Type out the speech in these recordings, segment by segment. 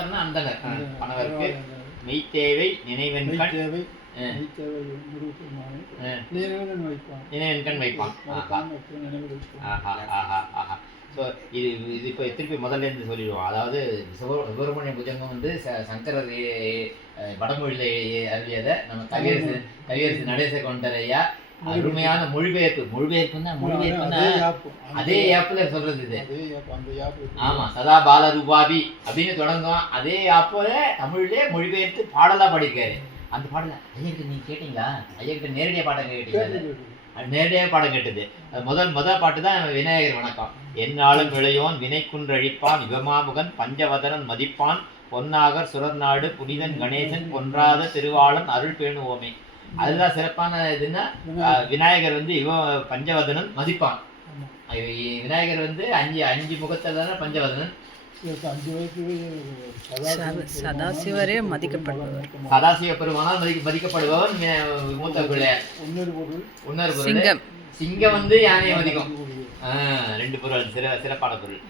பணவர்னா அந்தனர். பணவர்க்கு மெய்த்தேவை நினைவென்கண் நினைவென்கண் வைப்பான். ஸோ இது இப்போ திருப்பி முதல்ல இருந்து சொல்லிடுவோம். அதாவது சுப்பிரமணிய புஜங்கம் வந்து சங்கரர் வடமொழியில் அருளியதை நம்ம கவியரசு நடேச கொண்டரையா அருமையான மொழிபெயர்ப்புன்னா அதே ஆப்புல சொல்றது இது. ஆமா, சதா பால ரூபாபி அப்படின்னு தொடங்கும். அதே ஆப்புல தமிழ்லேயே மொழிபெயர்த்து பாடலா பாடியிருக்காரு. அந்த பாடல ஐயர்கிட்ட நீங்க கேட்டீங்களா? ஐயர்கிட்ட நேரடியாக பாடம் கேட்டீங்களா? நேரடியாக பாடம் கேட்டது. முதல் பாட்டு தான் விநாயகர் வணக்கம். எந்நாளும் விளையோன் வினைக்குன்றழிப்பான் யுகமாமுகன் பஞ்சவதனன் மதிப்பான் பொன்னாகர் சுரர்நாடு புனிதன் கணேசன் பொன்றாத திருவாளன் அருள் பேணுவோமே. அதுதான் சிறப்பான இதுன்னா விநாயகர் வந்து பஞ்சவதனன் மதிப்பான். விநாயகர் வந்து அஞ்சு முகத்துல பஞ்சவதனன். சதாசிவரே மதிக்கப்படுபவர். சதாசிவ பெருமானால் மதிக்கப்படுபவன் மூத்த பிள்ளையார். இன்னொரு பொருள் சிங்கம் வந்து யானையை மதிக்கும். 2 பொருள் சிறப்பான பொருள்.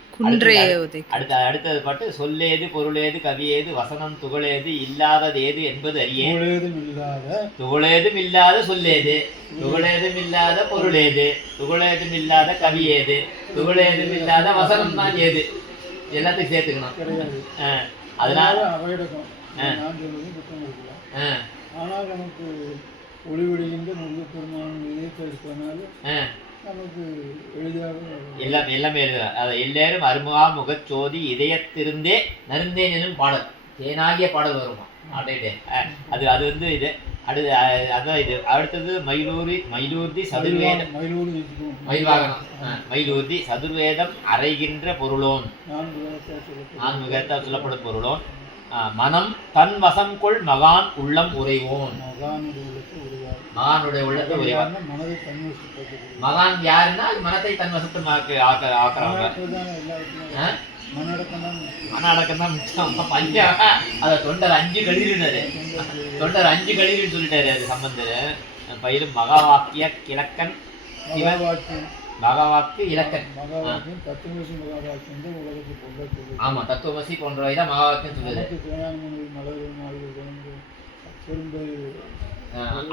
அடுத்தது பாட்டு சொல்லேது பொருளேது கவியேது வசனம் துகளேது இல்லாததேது என்பது அறியே. துகளேதும் இல்லாத சொல்லேது, துகளேதும் இல்லாத பொருளேது, துகளேதும் இல்லாத கவியேது, துகளேதும் இல்லாத வசனம் தான் ஏது. எல்லாத்தையும் சேர்த்துக்கணும். அதனால ஆனால் நமக்கு ஒளிவெளிகின்ற முருகப்பெருமான் இதயத்தில் இருப்பதனால நமக்கு எளிதாக எல்லாமே எழுதுறார். அதை எல்லாரும் அருமுகா முகச்சோதி இதயத்திருந்தே நருந்தேன் எனும் பாடல் தேனாகிய பாடல் வருமா அப்படின்ட்டு அது வந்து இது அதான் இது. அடுத்தது மயிலூர்தி சதுர்வேதம் மயிலூர்தி சதுர்வேதம் அறைகின்ற பொருளோன் 4 முகத்தால் சொல்லப்படும் பொருளோன் மனம் தன் வசம் கொள் மகான் உள்ளம் உறைவோன். மகானுடைய உள்ளத்தை உறைவான். மகான் யாருன்னா மனத்தை தன் வசத்தை ஆக்குறவங்க. மனடக்கம் தான் முக்கியம். அதை தொண்டர் 5 களிரினாரு. தொண்டர் 5 களிரின்னு சொல்லிட்டாரு. அது சம்பந்தர் பயிலும் மகாவாக்கிய கிழக்கன் மகாவாக்கு இலக்கன். ஆமா, தத்துவமசி போன்றவை தான் மகாவாக்குன்னு சொல்லுது.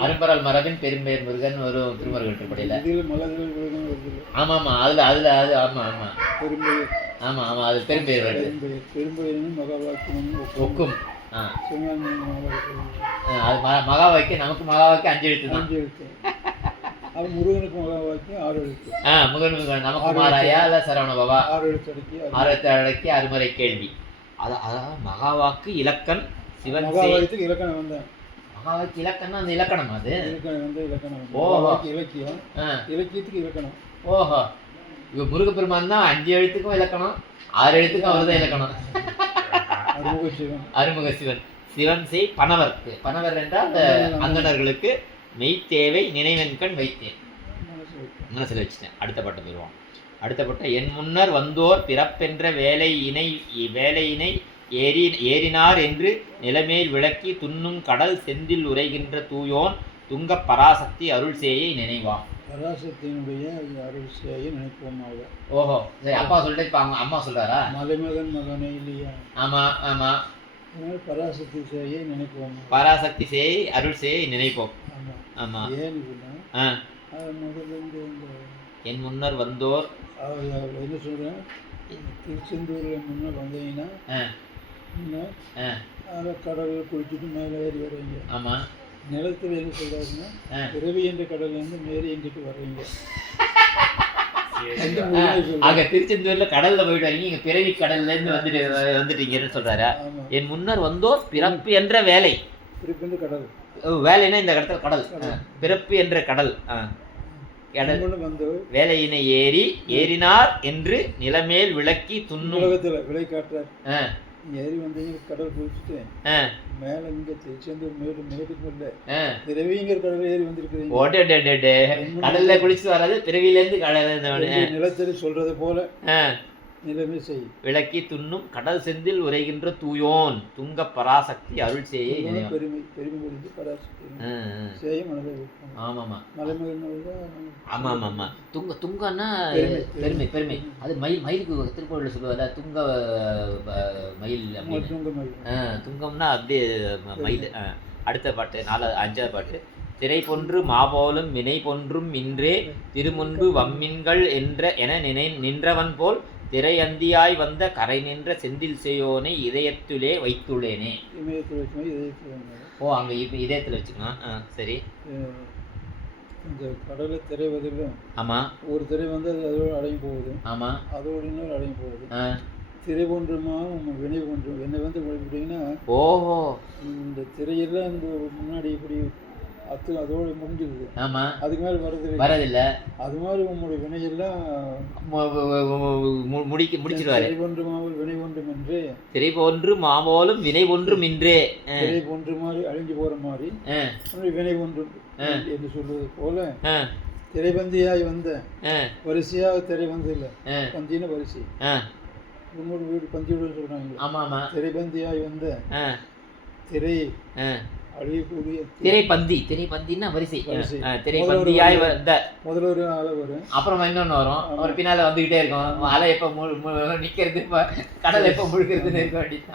அரும்பரல் மரபின் பெரும்பெயர் முருகன் ஒரு திருமருகல் திருப்படியில. ஆமா ஆமா, அதுல அது ஆமா ஆமா ஆமா ஆமா, அது பெரும்பெயர் வருது. ஒக்கும் அது மகாவாக்கியம். நமக்கு மகாவாக்கியம் 5 எழுத்து தான். முருகனுக்கு மகாவாக்கியம் 6 எழுத்து. முருகனுக்கு நமக்கு மாராயா இல்ல சரவண பவா 6 எழுத்து அடக்கி அருமறை கேள்வி. அதாவது மகாவாக்கு இலக்கண் சிவன் மகாவாக்கியத்துக்கு இலக்கணம் வந்தேன். மகாவாக்கிய இலக்கணம் அந்த இலக்கணம் அது இலக்கணம். ஓஹோ, இலக்கியம் இலக்கியத்துக்கு இலக்கணம். ஓஹோ, இவ முருகப்பெருமான் தான் 5 எழுத்துக்கும் இலக்கணம், 6 எழுத்துக்கும் அவர் தான் இலக்கணம். அருமுக சிவன். சிவன் செய் பணவர்க்கு. பணவர் என்றால் அந்த அந்தணர்களுக்கு மெய்த்தேவை நினைவென்கண் வைத்தேன். மனசில் வச்சுட்டேன். அடுத்த பாட்டை போயிடுவோம். அடுத்த பாட்டை என் முன்னர் வந்தோர் பிறப்பென்ற வேலையினை ஏறினார் என்று நிலமேல் விளக்கி துண்ணும் கடல் செந்தில் உரைகின்ற தூயோன் துங்க பராசக்தி அருள் சேயை நினைவாம். பராசக்தியினுடைய அருள் சேயை நினைப்போமாக. ஓஹோ, சரி. அப்பா சொல்லிட்டு இப்போ அம்மா சொல்றாரா? மலைமகன் மகனே இல்லையா? ஆமா ஆமா, பராசக்தி சேயை நினைப்போம். பராசக்தி சேயை அருள் சேயை நினைப்போம். ஆமா. ஏன் என் முன்னர் வந்தோர் என்ன சொல்றேன், திருச்செந்தூர்ல முன்னர் வந்தீங்கன்னா கடல் குளிச்சுட்டு மேலே ஏறி வர்றீங்க. ஆமா. நிலத்துல என்ன சொல்றாருன்னா பிறவி என்ற கடல்ல இருந்து மேரி என்கிட்ட வர்றீங்க. ஆக திருச்செந்தூர்ல கடல்ல போயிட்டு வரீங்க, இங்க பிறவி கடல்ல இருந்து வந்துட்டீங்கன்னு சொல்றாரு. என் முன்னர் வந்தோர் பிறப்பு என்ற வேலை. பிறப்பு என்ற கடல். வேலைன்னா இந்த இடத்துல கடல். பிறப்பு என்ற கடல். வேலையினை ஏறினார் என்று நிலமேல் விளக்கி துண்ணும். உலகத்துல விளை காட்டுறார். ஏறி வந்தீங்க, கடல் குளிச்சுட்டு மேல இங்க திருச்செந்தூர் மேட்டுக்கு பிறவிங்கிற கடல் ஏறி வந்திருக்கிறீங்க. கடல்ல குளிச்சுட்டு வராது, பிறவியில இருந்து நிலத்தடி சொல்றது போல நிலைமை செய். விளக்கி துண்ணும் கடல் செந்தில் உரைகின்ற தூயோன் துங்க பராசக்தி அருள் செய்ய நினைவான். பெருமை பெருமை குறித்து பராசக்தி செய்ய மனதை வைப்பான். ஆமாம்மா மலைமகன் ஆமாம் துங்கன்னா பெருமை பெருமை. அது மயிலுக்கு திருக்குறள் சொல்லுவாங்க துங்க மயில் அப்படின்னு. துங்க மயில் துங்கம்னா அப்படியே மயில். அடுத்த பாட்டு 5வது பாட்டு. திரை பொன்று மாபோலும் வினை பொன்றும் இன்றே திருமுன்பு வம்மின்கள் என நின்றவன் போல் திரையந்தியாய் வந்த கரை நின்ற செந்தில் செய்யோனை இதயத்திலே வைத்துள்ளேனே. ஓ அங்கே இப்போ இதயத்தில் வச்சுக்கலாம். சரி. இந்த கடலை திரைவதிலும் ஆமாம் ஒரு திரை வந்து அது அதோடு அடங்கி போகுது. ஆமாம் அதோடு இன்னொரு அடங்கி போகுது. திரை ஒன்றுமா வினை ஒன்றும் என்னை வந்து பார்த்தீங்கன்னா ஓஹோ இந்த திரையெல்லாம் இந்த முன்னாடி இப்படி அதோடு முடிஞ்சிருது. ஆமாம் அதுக்கு மேலே வரதில்லை. அது மாதிரி உங்களுடைய வினையெல்லாம் முடிச்சிருவாரு. திரை ஒன்று மாவல் வினை ஒன்றும் என்று திரை போன்று மாவோலும் வினை ஒன்றும் இன்றே. திரை போன்று மாதிரி அழிஞ்சு போகிற மாதிரி வினை ஒன்றும் என்று சொல்வது போல திரைபந்தியாய் வந்த வரிசையாக திரை வந்து இல்லை பந்தின வரிசை உன்னோட வீடு பந்தியோடு சொல்கிறாங்க. ஆமாம் ஆமாம். திரைபந்தியாய் வந்த திரை அழியக்கூடிய திரைப்பந்தின்னா வரிசை. திரைப்பந்தியாய் வந்த முதல்ல ஒரு அலை வரும், அப்புறம் இன்னொன்று வரும், ஒரு பின்னால் வந்துக்கிட்டே இருக்கும். அலை எப்போ நிற்கிறது, கடல் எப்போ முழுக்கிறதுன்னு இருக்க வேண்டியது.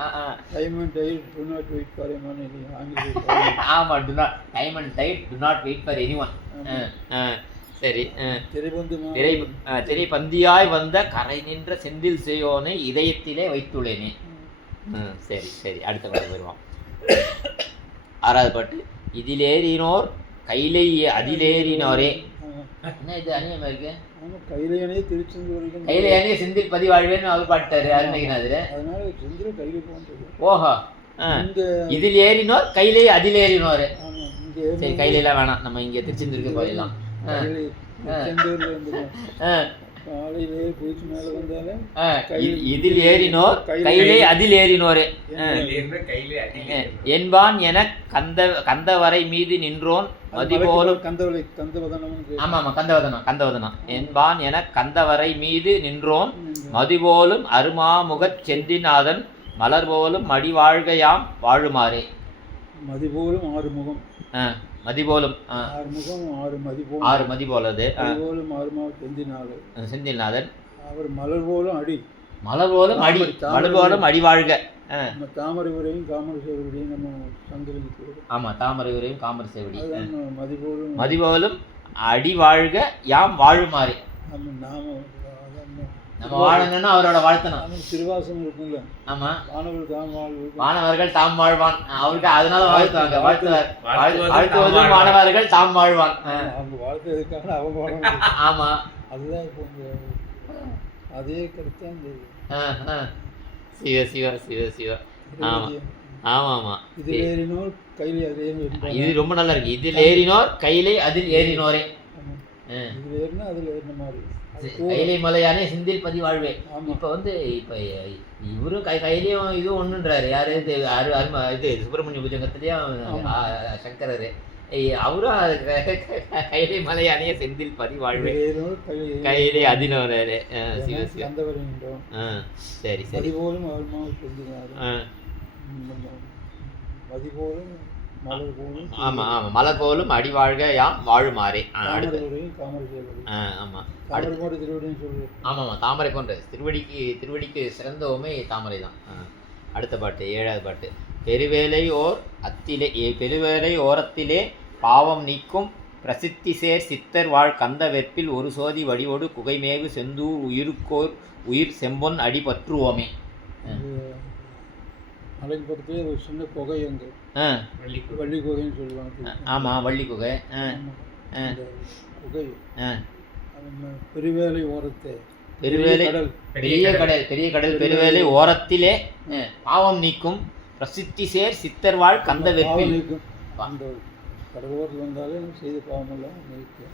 Time and tide do not wait for anyone ஆங்கிலம். ஆமாம், time and tide do not wait for anyone. சரி. திரைப்பந்தியாய் வந்த கரை நின்ற செந்தில் செய்யோனை இதயத்திலே வைத்துள்ளேனே. சரி சரி. அடுத்த பாட்டு போயிடுவான். 6வது பாட்டு. இதிலேறினோர் கையிலே அதிலேறினோரே. என்ன இது அநியமா இருக்கு? கையிலேயே திருச்செந்தூர் வரைக்கும் கையிலேயே செந்தில் பதிவாழ்வேன்னு அவர் பாட்டாரு அருணகிரிநாதர். அதனால செந்தில் கையில போன்றது. ஓஹோ. இதில் ஏறினோர் கையிலே அதிலேறினோரு. சரி, கையிலாம் வேணாம், நம்ம இங்கே திருச்செந்தூருக்கு போயிடலாம். காலையிலே போயிட்டு மேலே வந்தாலே இதில் ஏறினோர் கையிலே அதில் ஏறினோரே என்பான் என கந்தவரை மீது நின்றோன் மதிபோலும். ஆமாம் கந்தவதனம். என்பான் என கந்தவரை மீது நின்றோன் மதிபோலும் அருமாமுகச் செந்திநாதன் மலர் போலும் மடிவாழ்கையாம் வாழுமாறே. மதிபோலும் ஆறுமுகம். மதிபோலும் ஆறு மதிபோலது செந்தில்நாதன் அவர் மலர் போலும் அடி வாழ்க. தாமரை உரையும் காமர சேவடியும் நம்ம சங்கலிக்கு. ஆமாம், தாமரை உரையும் காமர சேவடி. மதிபோலும் அடி வாழ்க யாம் வாழுமாறே. நம்ம வாழணும்னா அவரோட வாழ்த்தணும். திருவாசகம் இருக்குல்ல. ஆமா, மாணவர்கள் தாம் வாழ்வான். அவருக்கு அதனால வாழ்த்துவாங்க. வாழ்த்துவது மாணவர்கள் தாம் வாழ்வான். அவங்க வாழ்த்துவதற்காக அவங்க. ஆமா, அதுதான் இப்போ அதே கருத்தான். சிவ சிவ சிவ சிவ. ஆமா ஆமா ஆமா. இதில் ஏறினோர் கையிலே இது ரொம்ப நல்லா இருக்கு. இதில் ஏறினோர் கையிலே அதில் ஏறினோரே. இதில் ஏறினா அதில் ஏறின மாதிரி கையிலே மலையானே செந்தில் பதிவாழ்வே. இப்போ இப்போ இவரும் கையிலையும் இதுவும் ஒன்றுன்றாரு. யாரு இது சுப்பிரமணிய புஜங்கத்திலையும் சங்கரரு. அவரும் கையிலே மலையானே செந்தில் பதிவாழ்வே கையிலே அதினோரே. சிவ சிவ. சரி சரி. ஆமா ஆமா. மலர் போலும் அடி வாழ்க யாம் வாழுமாறே. ஆமா ஆமாம், தாமரை போன்ற திருவடிக்கு சிறந்தவுமே தாமரை தான். அடுத்த பாட்டு 7வது பாட்டு. பெருவேலை ஓரத்திலே பாவம் நீக்கும் பிரசித்தி சேர் சித்தர் வாழ் கந்த வெற்பில் ஒரு சோதி வடிவோடு குகைமேவு செந்தூர் உயிருக்கோர் உயிர் செம்பொன் அடி பற்றுவோமே. மலைக்கு பக்கத்துலேயே ஒரு சின்ன குகை அங்கே வள்ளி குகைன்னு சொல்லுவாங்க. ஆமாம், வள்ளி குகை. குகை பெருவேலை ஓரத்தை பெரிய கடல் பெருவேலை ஓரத்திலே பாவம் நீக்கும் பிரசித்தி சேர் சித்தர் வாழ் கந்த வெற்பில். அந்த கடலோரத்தில் வந்தாலே செய்த பாவமெல்லாம் நீக்கும்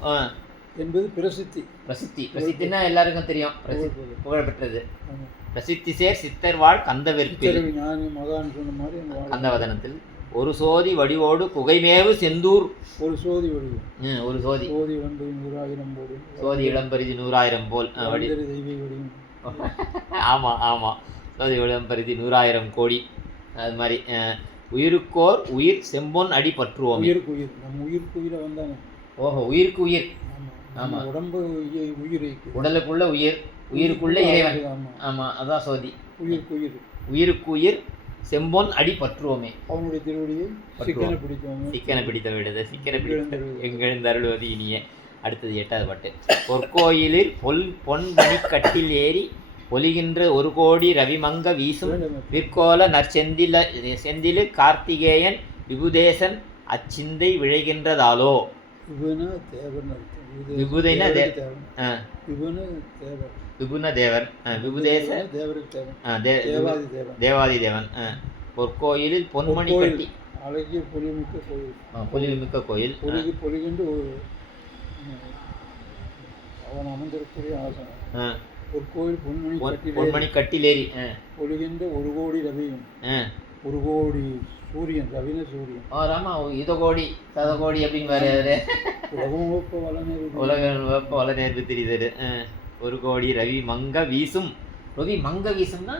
என்பது பிரசித்தின்னா எல்லாருக்கும் தெரியும். புகழ் பெற்றது. பிரசித்தி சேர் சித்தர் வாழ் கந்த வெற்பில். மகான் சொன்ன மாதிரி கந்தவதனத்தில் ஒரு சோதி வடிவோடு குகைமேவு செந்தூர். ஒரு சோதி வடிவம். ஒரு சோதி சோதி 100,000 போடு சோதி இளம்பரிதி 100,000 போல் ஆமாம் ஆமாம். சோதி விளம் பருத்தி 100,000 கோடி. அது மாதிரி உயிருக்கோர் உயிர் செம்பொன் அடி பற்றுவோம். உயிருக்கு உயிர், நம்ம உயிருக்கு உயிரை வந்தாங்க. ஓஹோ, உயிருக்கு உயிர். ஆமாம், உடம்பு உயிர் இருக்கு, உடலுக்குள்ள உயிர், உயிருக்குள்ள இறைவன். ஆமாம் ஆமாம், அதான் சோதி. உயிருக்கு உயிர், உயிருக்கு உயிர் செம்பொன் அடி பற்றுவோமே. அவனுடைய திருவடியை சிக்கனை பிடித்தவங்க, சிக்கனை பிடித்த விடுத சிக்கனை பிடித்த எங்கெழுந்தருளுவது இனிய. அடுத்தது 8வது பாட்டு. பொற்கோயிலில் பொன்மணிக்கட்டில் ஏறி பொலிகின்ற 1 கோடி ரவிமங்க வீசும் விற்கோல செந்திலு கார்த்திகேயன் விபுதேசன் அச்சிந்தை விழைகின்றதாலோ. விபுதைன விபுன தேவர், விபுதேச தேவாதி தேவன். பொற்கோயிலில் பொன்மணி கட்டி அழகிய பொலிமிக்க கோயில், பொலிமிக்க கோயில், பொலிகின்ற அவன் அமர்ந்திருக்கக்கூடிய ஆசனம். பொற்கோயில் பொன்மணி கட்டிலேறி பொலிகின்ற 1 கோடி ரவியும், 1 கோடி சூரியன், ரவின சூரியன். ராமா, இதகோடி சதகோடி அப்படின்னு வேறு உலகம் வெப்ப வள நேர்வு தெரியுது. 1 கோடி ரவி மங்க வீசும். ரவி மங்க வீசும்னா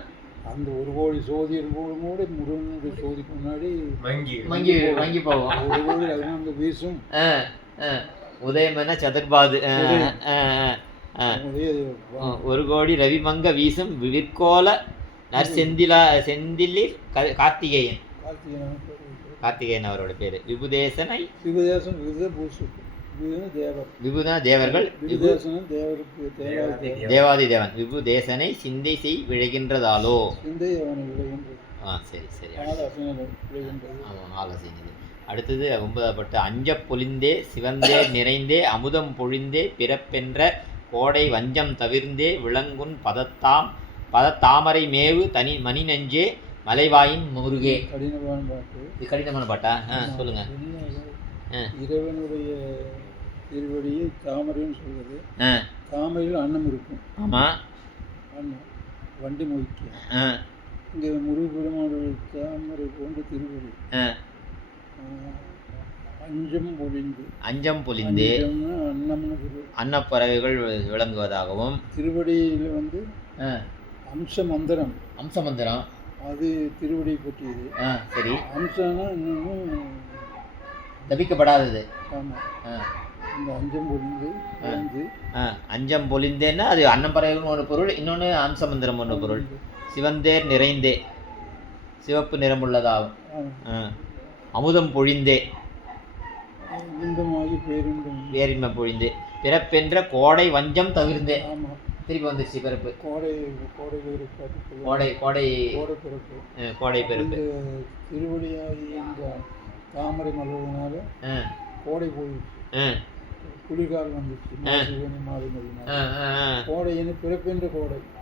அந்த 1 கோடி சோதியர் கூட முருகனுடைய சோதிக்கு முன்னாடி மங்கி போவோம். 1 கோடி ரவிமங்க வீசும். உதயமென சதுர்பாது. 1 கோடி ரவிமங்க வீசும் விற்கோல செந்திலில் கார்த்திகேயன். கார்த்திகேயன் அவரோட பேரு. விபுதேசனை விபுதா தேவர்கள், தேவாதி தேவன். விபுதேசனை சிந்தை செய் விழைகின்றதாலோ. சரி சரி. ஆமாம், ஆலோசனை. அடுத்தது 9வது பாட்டு. அஞ்ச பொலிந்தே சிவந்தே நிறைந்தே அமுதம் பொழிந்தே பிறப்பென்ற கோடை வஞ்சம் தவிர்ந்தே விளங்குன் பதத்தாமரை மேவு தனி மணி நெஞ்சே மலைவாயின் முருகே. கடினமான பாட்டு. இது கடினமான பாட்டா? சொல்லுங்க. இறைவனுடைய திருவடியை தாமரைன்னு சொல்வது. தாமரையில் அன்னம் இருக்கும். ஆமாம், அன்னம் வண்டி மொய்க்கு. இங்கே முருகப்பெருமானுடைய தாமரை போன்ற திருவடி. அஞ்சம் பொலிந்து அன்னப்பறவைகள் விளங்குவதாகவும். திருவடியில் வந்து அம்சமந்திரம் அது திருவடி பற்றியது. சரி. அம்சம்னா இன்னும் தவிக்கப்படாதது. ஆமாம், இந்த அஞ்சம் பொலிந்து அஞ்சம் பொலிந்தேன்னா அது அன்னப்பறவைகள் ஒரு பொருள், இன்னொன்று அம்சமந்திரம் ஒன்று பொருள். சிவந்தேர் நிறைந்தே சிவப்பு நிறமுள்ளதாகும். அமுதம் பொழிந்தே இன்பமாகி பேரின்பம் பொழிந்து பிறப்பென்ற கோடை வஞ்சம் தவிர்ந்தே. திருப்பி வந்துருச்சு பிறப்பு. கோடை பிறப்பு. திருவடியாகி இந்த தாமரை மலர்னால கோடை போயிடுச்சு, குளிர்காலம் வந்துச்சு. கோடை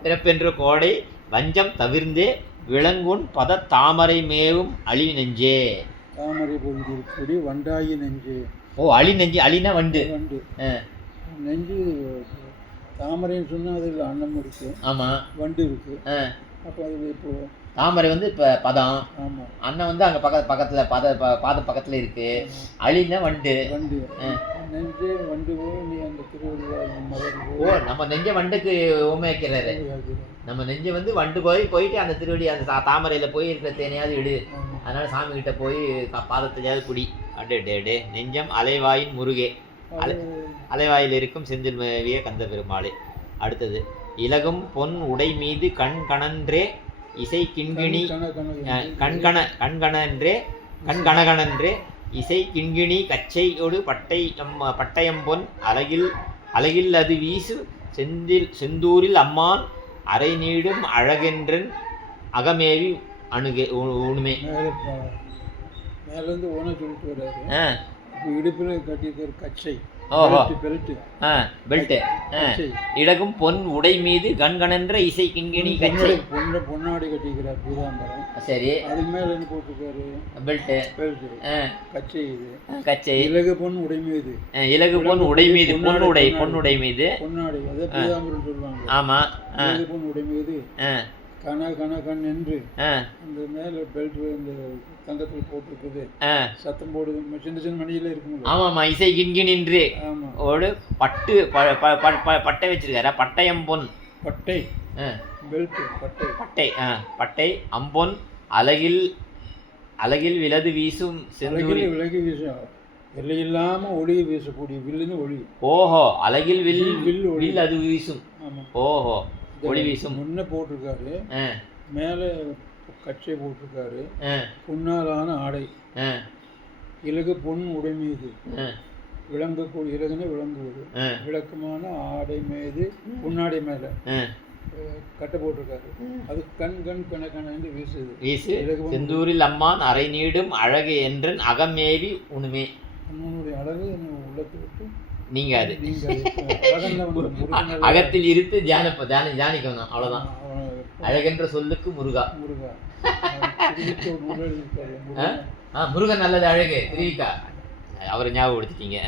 பிறப்பென்ற கோடை வஞ்சம் தவிர்ந்தே விளங்குன் பத தாமரை மேவும் அழி நெஞ்சே. தாமரை பொழுது வண்டாயி நெஞ்சு. அழி நெஞ்சு. அழினா வண்டு. நெஞ்சு தாமரைன்னு சொன்னால் அதில் அன்னம் இருக்கு. ஆமாம், வண்டு இருக்கு. அப்போ அதில் இப்போ தாமரை வந்து இப்போ பதம். ஆமாம், அன்னம் வந்து அங்கே பக்கத்தில் பாத பக்கத்தில் இருக்கு. அழினா வண்டு. நெஞ்சே வண்டு போய் நீ அந்த திருவள்ளுவர் மலர். நம்ம நெஞ்ச வண்டுக்கு உண்மை வைக்கிறாரு. நம்ம நெஞ்சை வந்து வண்டு போயிட்டு அந்த திருவடி அந்த தாமரையில் போய் இருக்கிற தேனையாவது விடு. அதனால சாமி கிட்ட போய் பாதத்தையாவது குடி. டே நெஞ்சம் அலைவாயின் முருகே. அலைவாயில் இருக்கும் செந்தில் மேவிய கந்த பெருமாளே. அடுத்தது. இலகும் பொன் உடை மீது கண்கணன்றே இசை கிண்கிணி கண்கணகணன்றே இசை கிண்கிணி கச்சையோடு பட்டயம்பொன் அழகில் அது வீசு செந்தூரில் அம்மான் அரை நீடும் அழகென்றன் அகமேவி உணுமே. மேலேருந்து ஓன சொல்லிட்டு வர்றாரு. இப்போ இடுப்பில் கட்டியிருக்கிற கச்சை, பெல்ட்டு. இலகும் பொன் உடை மீது கண்கணன்ற இசை கிண்கிணி கச்சை. பொன்னாடி கட்டிக்கிறார் பீதாம்பரம். சரி. அதுக்கு மேலே என்ன போட்டிருக்காரு? பெல்ட்டு. கச்சை. இது கச்சை. இலகு பொன் உடை மீது. இலகு பொன் உடை மீது. பொன்னுடை மீது. பொன்னாடி. அதே பீதாம்பரம் சொல்லுவாங்க. ஆமா. இலகு பொன் உடை மீது கண் என்று அந்த மேலே பெல்ட் இந்த தங்கத்தில் போட்டிருக்குது. சத்தம் போடுது. சின்ன சின்ன மணியில இருக்கும். ஆமாம்மா, இசை கிண்கிணின்று ஓடு பட்டு பட்டை வச்சிருக்காரு. பட்டயம் பொன். பெல்ட் பட்டை பட்டை பட்டை அம்பொன் அலகில் விலது வீசும் செந்தூரி. விலகி வீசும் எல்லையில்லாம ஒளி வீசக்கூடிய வில்லுன்னு ஒளி. ஓஹோ, அலகில் வில் வில் ஒளி. வில் அது வீசும். ஆமாம். ஓஹோ, ஒளி வீசும். முன்ன போட்டிருக்காரு, மேலே கச்சை போட்டிருக்காரு, பொன்னாலான ஆடை, இலகு பொன் உடை மீது விளங்கக்கூடிய, இலகுன்னு விளங்குவது, விளக்கமான ஆடை மீது பொன்னாடை மேலே கட்டை போட்டிருக்காரு. அது கண் கணக்கணு வீசுது. செந்தூரில் அம்மான் அரை நீடும் அழகு என்றன் அகமேவி உணுமே. உன்னுடைய அழகு என்னை உள்ளத்தை விட்டு நீங்காது. அகத்தில் இருந்து தியானிக்கணும், அவ்வளவுதான். அழகென்ற சொல்லுக்கு முருகா. முருகன் நல்லது அழகு திருவிக்கா, அவரை ஞாபகப்படுத்திட்டீங்க.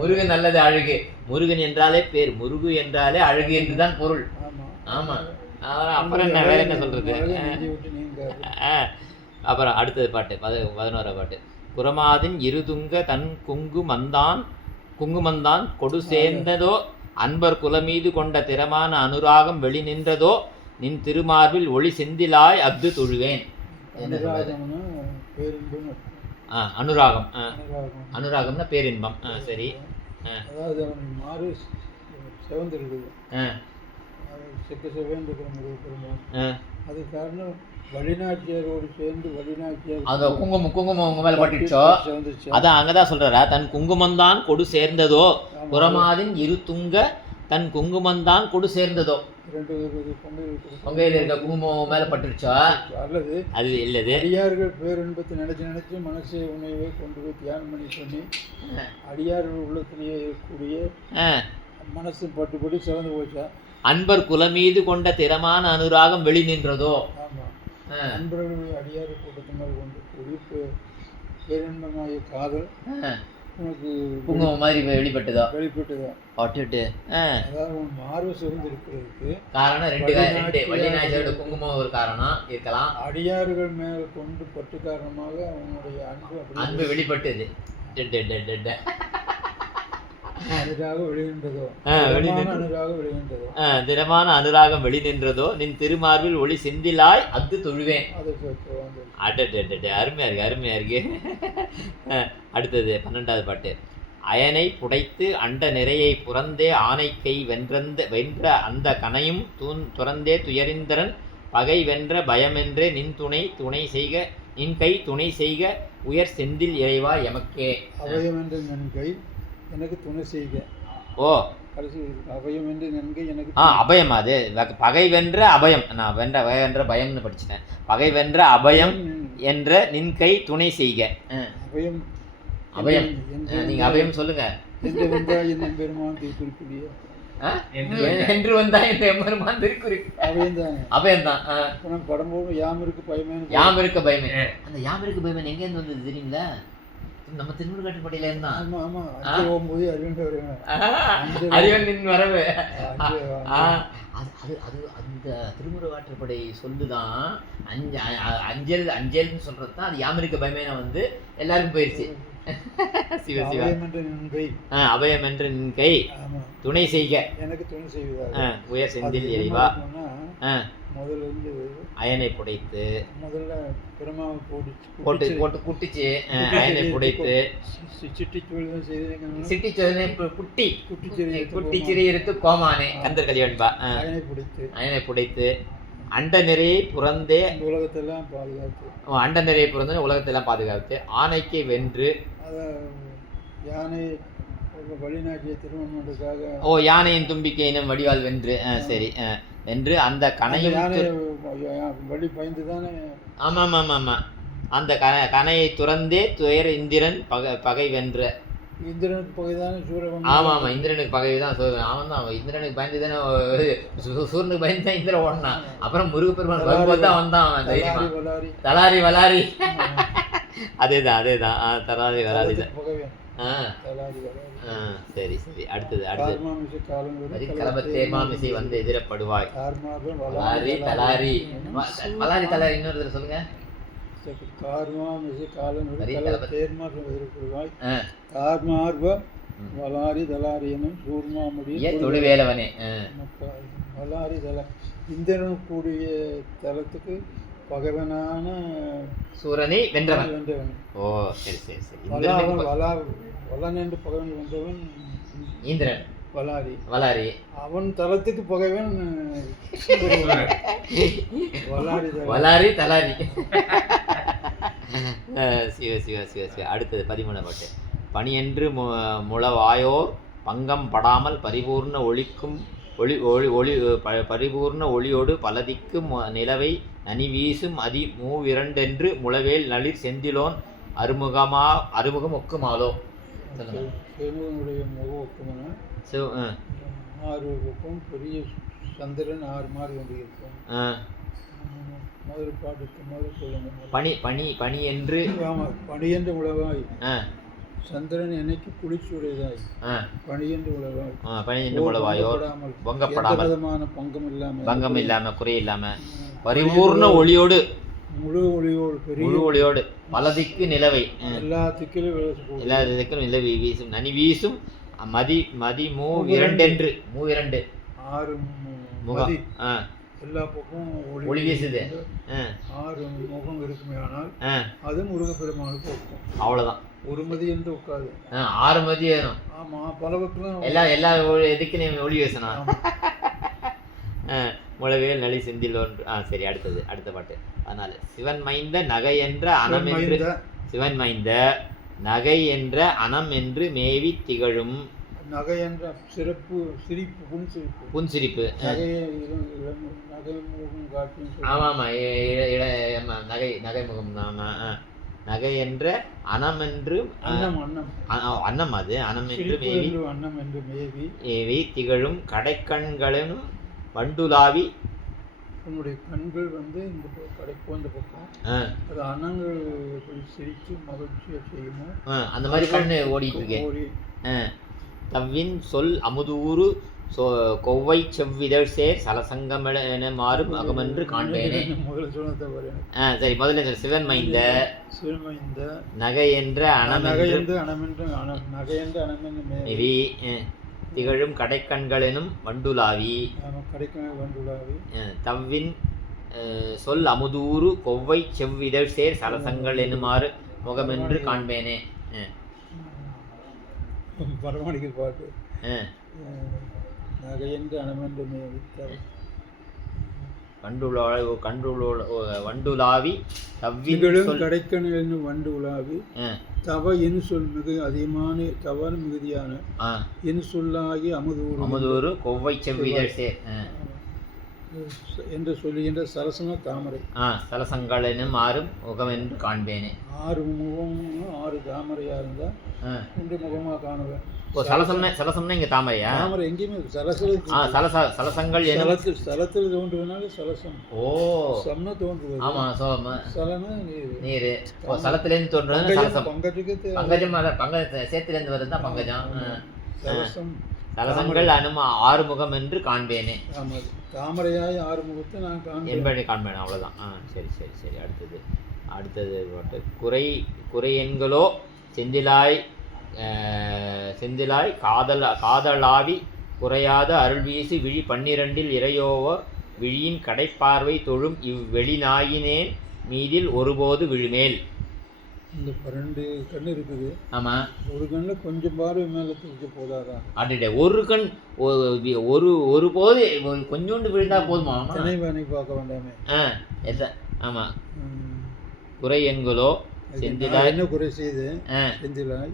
முருகன் நல்லது அழகு. முருகன் என்றாலே பேர், முருகு என்றாலே அழகு என்றுதான் பொருள். ஆமா, அப்புறம் என்ன வேற என்ன சொல்றது. அப்புறம் அடுத்தது பாட்டு 11ஆம் பாட்டு. குரமாதின் இருதுங்க தன் குங்குமந்தான் கொடு சேர்ந்ததோ அன்பர் குலமீது கொண்ட திறமான அனுராகம் வெளி நின்றதோ நின் திருமார்பில் ஒளி செந்திலாய் அப்து தொழுவேன். அனுராகம். அனுராகம்னா பேரின்பம். சரி. அதாவது மாறு செவந்திருக்குது, செக்க செவந்திருக்கிற முருகப்பெருமான். அது காரணம் வழிநாச்சியாரோடு சேர்ந்து வழிநாச்சியார் அந்த குங்குமம் உங்க மேல பட்டுச்சோ, அதான் அங்கதான் சொல்றாரா, தன் குங்குமந்தான் கொடு சேர்ந்ததோ புறமாதின் இருதுங்க தன் குங்குமந்தான் கொடு சேர்ந்ததோ. பொங்கையில் இருக்க குங்குமம் மேல பட்டுருச்சோ அல்லது அது இல்லது. அடியார்கள் பேரின்பத்தை நினைச்சு மனசை உணவை கொண்டு போய் தியானம் பண்ணி அடியார்கள் உள்ளத்திலேயே இருக்கக்கூடிய மனசு பட்டுப்படி சிறந்து போச்சா. அன்பர் குலமீது கொண்ட திறமான அனுராகம் வெளி நின்றதோ. ஆமாம், அன்பர்களுடைய அடியாறு கூட்டத்தினால் கொண்டு கூடி பேரின்பமாகிய காதல் உனக்கு குங்குமம் மாதிரி வெளிப்பட்டுதோ. அதாவது உன் மார்பு சிறந்திருக்கிறதுக்கு காரணம் ரெண்டு வழிநாச்சியோட குங்குமம் ஒரு காரணம் இருக்கலாம். அடியாறுகள் மேல் கொண்டு பட்டு காரணமாக உன்னுடைய அன்பு வெளிப்பட்டது. தினமான அனுராகம் வெளி நின்றதோ நின் திருமார்பில் ஒளி செந்திலாய் அத்து தொழுவேன். அருமையா இருக்கு. அடுத்தது 12ஆவது பாட்டு. அயனை புடைத்து அண்ட நிறையை புறந்தே ஆனை கை வென்ற அந்த கனையும் துறந்தே துயரிந்திரன் பகை வென்ற பயமென்றே நின் கை துணை செய்க உயர் செந்தில் இறைவா எமக்கே. அபயமென்ற நன்கை எனக்கு துணை செய்க. ஓ, அபயம் என்று நன்கை எனக்கு. அபயம், அது பகை வென்ற அபயம். நான் வென்ற பயம்னு படிச்சுட்டேன். பகை வென்ற அபயம் என்ற நின் கை துணை செய்க. அபயம் நீங்க அபயம் சொல்லுங்க. என்று வந்தா இந்த எம்பெருமான் திருக்குறிப்பு அபயம்தான். படம்போது யாம் இருக்க பயமே. அந்த யாம் இருக்க பயமே எங்க இருந்து வந்தது தெரியுங்களா? நம்ம திருமுருகாட்டுப்படையில இருந்தான். அறிவன் வரவு. அது அந்த திருமுருகாற்றுப்படை சொல்லுதான். அஞ்சல்னு சொல்றது தான். அது யாமிருக்க பயமேனா வந்து எல்லாருக்கும் போயிருச்சு. சிவசிவா. அபயம் என்ற நின் கை துணை செய்க எனக்கு துணை செய்வதா உயர் செந்தில் இறைவா. முதல்ல இருந்து அயனை புடைத்து முதல்ல பிரமாவை போட்டு குட்டிச்சு அயனை புடைத்து சிட்டிச்சோதனை குட்டிச்சிறி இருக்கு கோமானே கந்தர் கலிவன்பா. அயனை புடைத்து அண்ட நிறையை புறந்தே உலகத்தெல்லாம் பாதுகாத்து அண்ட நிறையை புறந்தே உலகத்தெல்லாம் பாதுகாத்து ஆனைக்கு வென்று யானை வழிநாட்டிய திருமணத்துக்காக. ஓ, யானையின் தும்பிக்கையினும் வடிவால் வென்று. சரி, வென்று அந்த கனையும் வழி பயந்து தானே. ஆமா, அந்த கனையை துறந்தே துயர இந்திரன் பகை வென்ற. இந்திரனுக்கு பகைதானே சூரியன். ஆமா, இந்திரனுக்கு பகைதான் சூரியன். அவன் தான் இந்திரனுக்கு பயந்து தானே, சூரியனுக்கு பயந்து தான் இந்திரன் ஓடனான். அப்புறம் முருகப்பெருமான் வரும்போது தான் வந்தான் தலாரி வலாரி. அதேதான் தலாரி வலாரி தான். சரி. அடுத்தது தேர்மாமிசை வந்து எதிரப்படுவாய். தலாரி இன்னொரு தடவை சொல்லுங்க. வலாரி தலாரியனும் சூர்மாமுடி தொழு வேலவனே. வலாரி தல இந்திரன் கூடிய தலத்துக்கு பகவனான சூரனை வென்றவன். வென்றவன். ஓ சரி சரி சரி. வலன் என்று பகவன் வென்றவன் இந்திரன். வலாரி. வலாரி அவன் தலத்துக்கு பகைவன் வலாரி வலாரி தலாரி. சிவ சிவ சிவ சிவ. அடுத்தது 13 பாட்டு. பணியென்று முளவாயோர் பங்கம் படாமல் பரிபூர்ண ஒளிக்கும் ஒளி ஒளி ஒளி பரிபூர்ண ஒளியோடு பலதிக்கு நிலவை நனி வீசும் அதி மூவிரண்டென்று முளவேல் நளிர் செந்திலோன் அறுமுகம் ஒக்குமாலோ. சிவனுடைய முக ஒக்குமன 6 பக்கம் பெரிய சந்திரன் 6 மாதிரி வந்து இருக்கும். முதல் பாட்டுக்கு முதல் சொல்லுங்க. பனி பனி பனி என்று. ஆமாம், பனி என்று உழவாய். சந்திரன் என்னைக்கு குளிச்சுடையதாய். பனி என்று உழவாய். பனி என்று உழவாயோர் பொங்கப்படாமல் விதமான பங்கம் இல்லாம குறை இல்லாம பரிபூர்ண ஒளியோடு முழு ஒளியோடு முழு ஒளியோடு பலதிக்கு நிலவை எல்லா திக்கிலும் நிலவை வீசும் நனி வீசும் மதி மூவிரண்டென்று 6 முகம் எல்லா பக்கம் ஒளி வீசுது. 6 முகம் இருக்குமே, ஆனால் அது முருகப்பெருமானுக்கு ஒக்கும். அவ்வளவுதான். ஒரு மதி என்று உட்காது 6 மதி வேணும். ஆமா, பல பக்கம் எல்லா எதுக்கு நீ ஒளி வீசணும். முளவேல் நலி செந்தில் ஒன்று. சரி, அடுத்த பாட்டு. அதனால சிவன் மைந்த நகை என்ற அனம் என்று சிவன் மைந்த நகை என்ற அனம் என்று மேவி திகழும். நகை என்ற சிறப்பு சிரிப்பு புன்சிரிப்பு. ஆமாம் ஆமாம், நகை முகம். நகை என்ற அனம் என்று அன்னம் அது அனம் என்று மேவி திகழும் கடைக்கண்களும் வண்டுலாவி. உன்னுடைய கண்கள் வந்து இந்த கடைக்கு வந்த பக்கம் அது அன்னங்கள் எப்படி சிரித்து மகிழ்ச்சியாக செய்யுமோ அந்த மாதிரி கண்ணு ஓடிட்டு இருக்கேன். தவ்வின் சொல் அமுதூறு கொவ்வை செவ்விதழ் சேர் சலசங்கமென மாறும் அகமென்று காண்பேனே. சரி, முதல்ல சிவன் மைந்த நகை என்ற மேவி திகழும் கடைக்கண்களெனும் வண்டுலாவி. தவ்வின் சொல் அமுதூறு கொவ்வை செவ்விதழ் சேர் சலசங்கள் எனுமாறு முகமென்று காண்பேனே. பரமாணிக்கு பாட்டு. நகையென்று அணமென்று வண்டுலாவி தவ்விகளும் கடைக்கண் வண்டு உலாவி தவ என் சொல் மிக அதிகமான தவறு மிகுதியான என் சொல்லாகி அமுதூறு கொவ்வை செவ்விதழ் சேர் என்று சொல்லுகின்ற சரசன தாமரை. சலசங்கள் எனும் மாறும் முகம் என்று காண்பேனே. 6 முகம் 6 தாமரையா இருந்தா 2 முகமா காணுவேன். சலசம்னா இங்க தாமரையா? தாமரை எங்கேயுமே சலசங்கள் சலத்தில் தோன்றுவனால சலசம். ஓ, சம்னா தோன்றுவது. ஆமா, சலனா நீர். சலத்துல இருந்து தோன்றுவது சலசம். பங்கஜம் சேத்துல இருந்து வருதுதான் பங்கஜம். சலசங்கள் அனும 6 முகம் என்று காண்பேனே. தாமரையாய் 6 முகத்தை நான் காண்பேன். அவ்வளவுதான். சரி சரி சரி. அடுத்தது குறை எண்களோ செந்திலாய் காதலாவி குறையாத அருள்வீசி விழி 12 இறையோவர் விழியின் கடைப்பார்வை தொழும் இவ்வெளிநாயினேன் மீதில் ஒருபோது விழுமேல். இந்த 12 கண் இருக்குது. ஆமா, ஒரு கண்ணுல கொஞ்சம் பார்வை மேல தூக்கி போதாதா? அடடே, ஒரு கண் ஒரு போது கொஞ்சோண்டு விழுந்தா போதுமா? திணைவானை பார்க்க வேண்டாமே. ஆமா, குறை எண்களோ செந்திலாய் என்ன குறை செய்து செந்திலாய்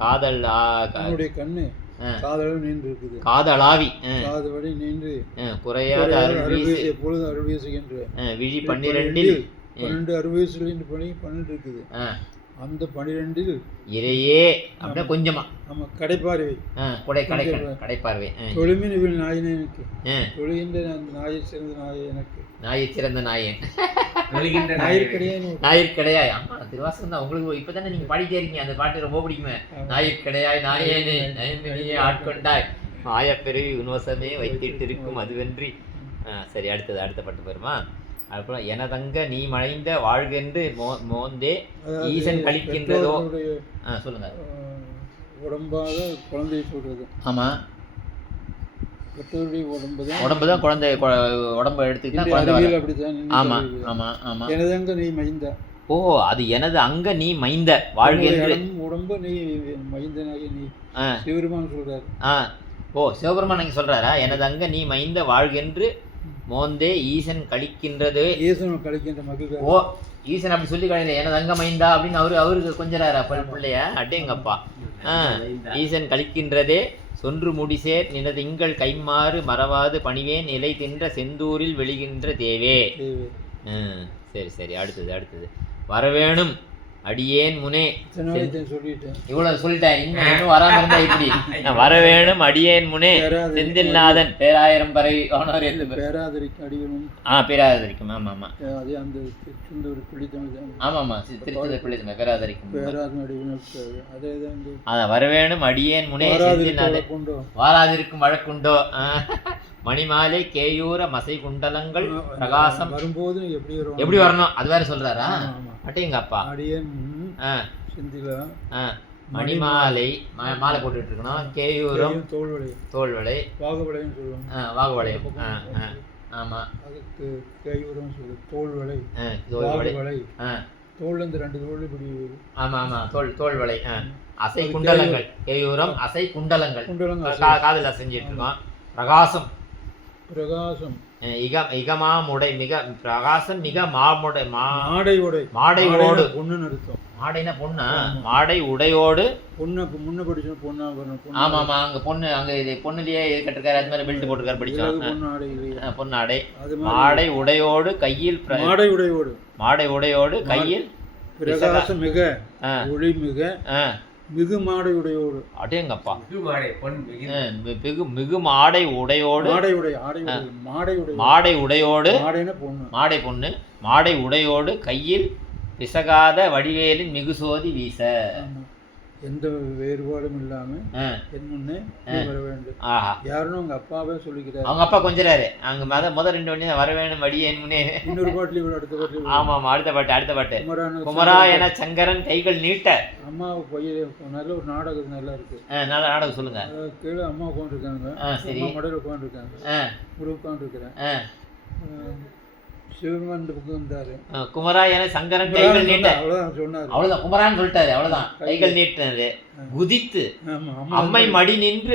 காதல் கண்ணு காதலும் நின்று இருக்குது. காதலாவி காதவழி நின்று குறையாத எப்பொழுது அருள் வீசுகின்ற விழி 12 அறுவயசுகளின் பணி 12 இருக்குது. அந்த 12 இறையே அப்படின்னா கொஞ்சமா. ஆமா, கடைப்பார்வை. கடைப்பார்வை. தொழுமின் இவள் நாயினே எனக்கு தொழுகின்ற நாயை சிறந்த நாயை எனக்கு சிறந்த நாயன் நாயிற்கடையாய். ஆமா, திருவாசகம் தான். உங்களுக்கு இப்பதானே நீங்க பாடிட்டே இருக்கீங்க. அந்த பாட்டு ரொம்ப பிடிக்குமே. நாயிற்கடையாய் நாயேனே நயன்மினியே ஆட்கொண்டாய் மாயப்பெருவி உன்வசமே வைத்திட்டு இருக்கும் அதுவென்றி. சரி, அடுத்த பாட்டு பெறுமா. அதுக்கப்புறம் எனதங்க நீ மழைந்த வாழ்கென்று மோந்தே ஈசன் கழிக்கின்றதோ. சொல்லுங்க. உடம்பாக குழந்தையை சொல்றது. ஆமாம், பெற்றோருடைய உடம்பு தான் குழந்தை, உடம்பை எடுத்துக்கிட்டா குழந்தை அறிவியல் வரும். அப்படித்தான். ஆமாம் ஆமாம் ஆமாம். எனதங்க நீ மைந்த. ஓ, அது எனது அங்க நீ மைந்த வாழ்கின்ற உடம்பு நீ மைந்தனாகி நீ ஆ சிவருமான் சொல்றாரு. ஆ ஓ, சிவபெருமான் அங்கே சொல்கிறாரா? எனது அங்க நீ மைந்த வாழ்கென்று மோந்தே ஈசன் கழிக்கின்றது. ஈசன் கழிக்கின்ற மகிழ்ச்சி. ஓ, ஈசன் அப்படி சொல்லி கழில எனது அங்க மைந்தா அப்படின்னு அவருக்கு கொஞ்சறாரா பிள்ளைய? அட்டேங்கப்பா. ஈசன் கழிக்கின்றதே சொன்று முடிசேர் நினதிங்கள் கைமாறு மறவாது பணிவேன் நிலை தின்ற செந்தூரில் வெளிகின்ற தேவே. சரி சரி, அடுத்தது வரவேணும் அடியேன் முனே. சொல்லிட்டேன், இவ்வளவு சொல்லிட்டேன், இன்னும் வராம இருந்தா இப்படி. வரவேணும் அடியேன் முனே செந்தில்நாதன் பேராயிரம் பறவை பேராதரிக்கும் அடியனும். பேராதரிக்கும். ஆமா ஆமா, அதே அந்த திருச்செந்தூர் பிள்ளைத்தமிழ் தான். ஆமா திருச்செந்தூர் பிள்ளைத்தமிழ் பேராதரிக்கும். பேராதம் அடிவனும் அதே தான். அதான் வரவேணும் அடியேன் முனே செந்தில்நாதன் வாராதிருக்கும் வழக்குண்டோ. மணிமாலை கேயூர மசை குண்டலங்கள் பிரகாசம் வரும்போது எப்படி வரணும் அது வேற சொல்றாரா? அட்டேங்கப்பா. அடியேன் செந்திலா மணிமாலை மாலை போட்டுட்டு இருக்கணும். கேயூரம் தோல்வளை வாகுவளைன்னு சொல்லுவாங்க. வாகுவளையம். ஆமா, அதுக்கு கேயூரம் சொல்லு. தோல்வளை தோல்வளை. தோல் இந்த 2 தோல் இப்படி. ஆமா ஆமா, தோல்வளை. அசை குண்டலங்கள். கேயூரம் அசை குண்டலங்கள். காதில் செஞ்சிட்டு இருக்கோம். பிரகாசம் இகமாமுடை மிக பிரகாசம் மிக மாமுடை மாடையோடு பொண்ணுன்னு அர்த்தம். மாடைனா பொண்ணா? மாடை உடையோடு பொண்ணு முன்ன படிச்சோம். பொண்ணா வரணும். ஆமா ஆமா, அங்க பொண்ணு அங்க இது பொண்ணுலயே கட்டிருக்காரு, அது மாதிரி பெல்ட் போட்டுருக்காரு படிச்சோம். பொன்னாடை மாடை உடையோடு கையில் மாடை உடையோடு கையில் பிரகாசம் மிக ஒளி மிக மிகு மாடை உடையோடு. அடேங்கப்பா. மிகு மாடை உடையோடு மாடை உடையோடு மாடை பொண்ணு மாடை உடையோடு கையில் பிசகாத வடிவேலின் மிகுசோதி வீச. எந்த வேறுபாடும் இல்லாம என் முன்னே வர வேண்டும். யாருன்னு உங்க அப்பாவே சொல்லிக்கிறாரு. அவங்க அப்பா கொஞ்சறாரு அங்க முதல் 2 வண்டி வர வேணும் வடி என் முன்னே. இன்னொரு பாட்டுல அடுத்த பாட்டு. ஆமா ஆமா, அடுத்த பாட்டு. குமரா என சங்கரன் கைகள் நீட்ட. அம்மாவை நல்ல ஒரு நாடகம் நல்லா இருக்கு. நல்ல நாடகம் சொல்லுங்க. கீழே அம்மா உட்காந்துருக்காங்க. மடையில் உட்காந்துருக்காங்க. ஒரு உட்காந்துருக்கிறேன். சிவபெருமான் இந்த பக்கம் வந்தாரு. குமரா என சங்கரன் கைகள் நீட்ட. அவ்வளவுதான், குமரான்னு சொல்லிட்டாரு. அவ்வளவுதான், கைகள் நீட்டினது. குதித்து அம்மை மடி நின்று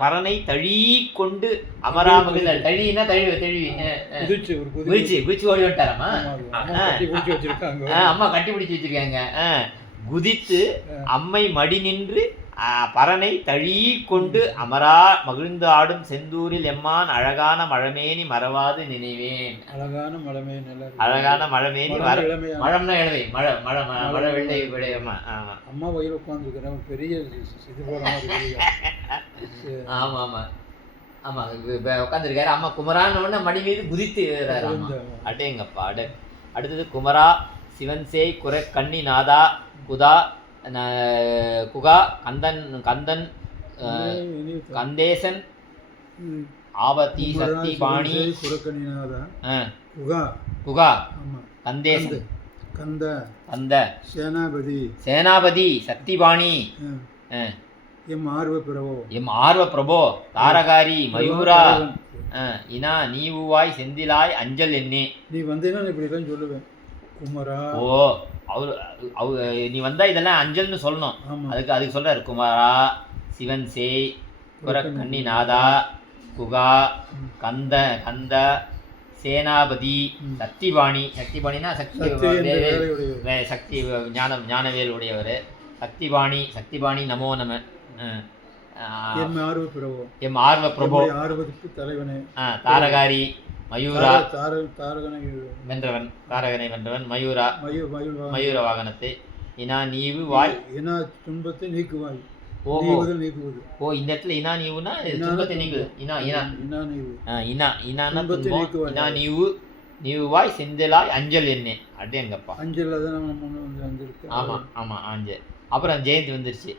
பரனை தழி கொண்டு அமராமகிழ. தழினா தழுவி குதிச்சு ஓடி விட்டாராமா? அம்மா கட்டி பிடிச்சி வச்சிருக்காங்க. குதித்து அம்மை மடி நின்று பரனை தழி கொண்டு அமரா மகிழ்ந்து ஆடும் செந்தூரில் எம்மான் அழகான மழமேனி மறவாது நினைவேன். அழகான மழமேனி மழம்னா இளவை மழை வெள்ளை விடையம்மா. அம்மா வயிறு உட்காந்துருக்கிறேன் பெரிய இது போல. ஆமா ஆமா ஆமா, உட்காந்துருக்காரு. அம்மா குமரான்னு மடி மீது குதித்து அடேங்கப்பா. அடுத்தது குமரா சிவன் சேய் குறை கண்ணி நாதா குதா குகா கந்தன் கந்தேசன் ஆபத்தி சக்தி பாணி குகா கந்தேசன் கந்த சேனாபதி சக்தி பாணி எம் ஆர்வ பிரபோ தாரகாரி மயூரா இனா நீவுவாய் செந்திலாய் அஞ்சல் என்னே. நீ வந்தேன்னா இப்படிதான் சொல்லுவேன். குமரா. ஓ, நீ வந்தா இதெல்லாம் அஞ்சல்னு சொல்லணும். அதுக்கு சொல்றாரு. குமரா சிவன் சேய் குரக்கண்ணி நாதா குகா கந்த சேனாபதி சக்திபாணினா சக்தி ஞானவேல் உடையவர். சக்திபாணி நமோ நம. எம் ஆர்வ பிரபோ தலைவனே தாரகாரி மயூரா தாரகனை வென்றவன் மயூரா மயூர வாகனத்தை. இனா நீவு வாய் இனா துன்பத்தை நீக்குவாய். ஓ, இந்த இடத்துல இனா நீவுனா துன்பத்தை நீக்குது. இனா நீவு வாய் செந்திலாய் அஞ்சல் என்னே. அடேங்கப்பா. அஞ்சல். ஆமா ஆமா, அஞ்சல். அப்புறம் ஜெயந்தி வந்துருச்சு.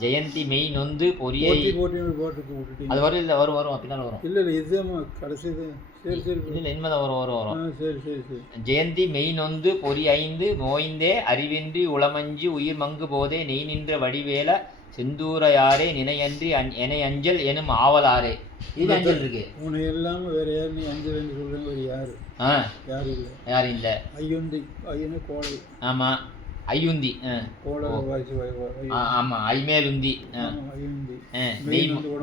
ஜெயந்தி மெய் நொந்து பொரியை அது வரும் பின்னால் வரும். இல்லை இதுதான் கடைசி. இல்லை இனிமேதான் வரும். ஜெயந்தி மெய் நொந்து பொறி 5 மோய்ந்தே அறிவின்றி உளமஞ்சு உயிர் மங்கு போதே நெய் நின்ற வடிவேல செந்தூரையாரே நினையன்றி எனை அஞ்சல் எனும் ஆவலாரே. இது அஞ்சல் இருக்கு. உன்னை இல்லாம வேற யாரு நீ அஞ்சல் என்று சொல்றேன், வேறு யாரு? யாரும் இல்லை. யாரும் இல்லை. ஐயுந்தி, ஐயனு கோழை. ஆமா, ஐயுந்தி. கோழை வாய்ச்சி. ஆமா, ஐமேலுந்தி. ஐயுந்தி.